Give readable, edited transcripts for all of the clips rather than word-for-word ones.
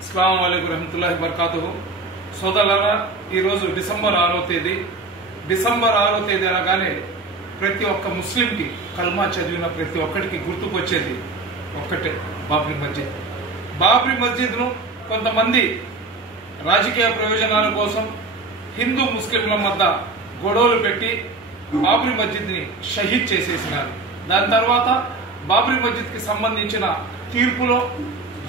అస్సలాము అలైకుం రహమతుల్లాహి వబరకాతుహు. సోదరులారా, ఈరోజు డిసెంబర్ 6వ తేదీ. డిసెంబర్ 6వ తేదీ అనగానే ప్రతి ఒక్క ముస్లింకి కల్మా చదివిన ప్రతి ఒక్కరికి గుర్తుకొచ్చేది ఒక్కటే, బాబ్రీ మస్జిద్. బాబ్రీ మస్జిద్ను కొంతమంది రాజకీయ ప్రయోజనాల కోసం హిందూ ముస్లింల మధ్య గొడవలు పెట్టి బాబ్రీ మస్జిద్ని షహీద్ చేసేసినారు. దాని తర్వాత బాబ్రీ మస్జిద్కి సంబంధించిన తీర్పులో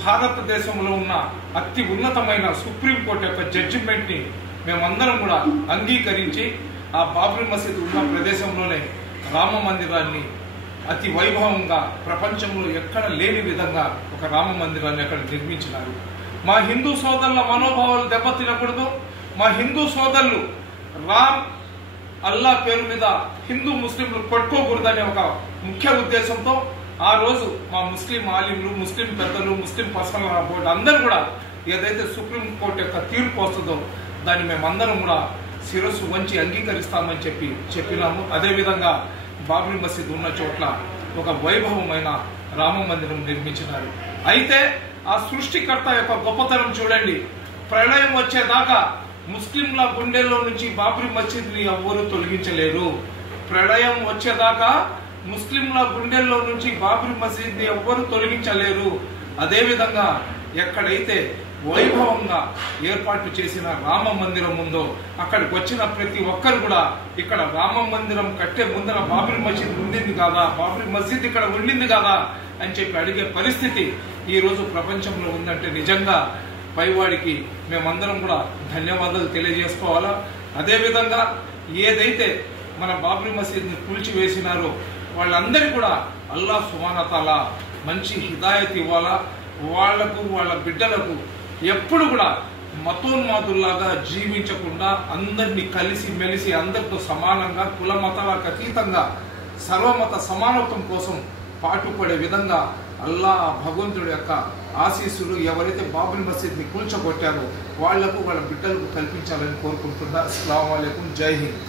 భారతదేశంలో ఉన్న అతి ఉన్నతమైన సుప్రీంకోర్టు యొక్క జడ్జిమెంట్ ని మేమందరం కూడా అంగీకరించి ఆ బాబ్రీ మసీద్ ఉన్న ప్రదేశంలోనే రామ మందిరాన్ని అతి వైభవంగా ప్రపంచంలో ఎక్కడ లేని విధంగా ఒక రామ మందిరాన్ని అక్కడ నిర్మించినారు. మా హిందూ సోదరుల మనోభావాలు దెబ్బతినకూడదు, మా హిందూ సోదరులు రామ్ అల్లా పేరు మీద హిందూ ముస్లింలు కొట్టుకోకూడదనే ఒక ముఖ్య ఉద్దేశంతో ఆ రోజు మా ముస్లిం ఆలింలు, ముస్లిం పెద్దలు, ముస్లిం పర్సనల్ బోర్డు అందరూ కూడా ఏదైతే సుప్రీంకోర్టు యొక్క తీర్పు వస్తుందో దాన్ని మేమందరం కూడా శిరస్సు వంచి అంగీకరిస్తామని చెప్పినాము. అదేవిధంగా బాబ్రీ మసీద్ ఉన్న చోట్ల ఒక వైభవమైన రామ మందిరం నిర్మించినారు. అయితే ఆ సృష్టికర్త యొక్క గొప్పతనం చూడండి. ప్రళయం వచ్చేదాకా ముస్లింల గుండెల్లో నుంచి బాబ్రీ మసీద్ ని ఎవ్వరూ తొలగించలేరు. ప్రళయం వచ్చేదాకా ముస్లింల గుండెల్లో నుంచి బాబ్రీ మసీద్ ని ఎవ్వరూ తొలగించలేరు. అదేవిధంగా ఎక్కడైతే వైభవంగా ఏర్పాటు చేసిన రామ మందిరం ఉందో అక్కడికి వచ్చిన ప్రతి ఒక్కరు కూడా ఇక్కడ రామ మందిరం కట్టే ముందర బాబ్రీ మసీద్ ఉండింది కాదా, బాబ్రీ మసీద్ ఇక్కడ ఉండింది కాదా అని చెప్పి అడిగే పరిస్థితి ఈ రోజు ప్రపంచంలో ఉందంటే నిజంగా పైవాడికి మేమందరం కూడా ధన్యవాదాలు తెలియజేసుకోవాలా. అదేవిధంగా ఏదైతే మన బాబ్రీ మసీద్ ని కూల్చివేసినారో వాళ్ళందరూ కూడా అల్లాహ్ సుబ్హానహు వ తఆలా మంచి హిదాయత్ ఇవ్వాలా. వాళ్లకు వాళ్ళ బిడ్డలకు ఎప్పుడు కూడా మతోన్మాదుల్లాగా జీవించకుండా అందరినీ కలిసి మెలిసి అందరితో సమానంగా కుల మతాలకు అతీతంగా సర్వమత సమానత్వం కోసం పాటుపడే విధంగా అల్లా భగవంతుడి యొక్క ఆశీస్సులు ఎవరైతే బాబ్రీ మసీద్ ని కూల్చగొట్టారో వాళ్లకు వాళ్ళ బిడ్డలకు కల్పించాలని కోరుకుంటున్నా. అస్సలాము అలైకుం. జై హింద్.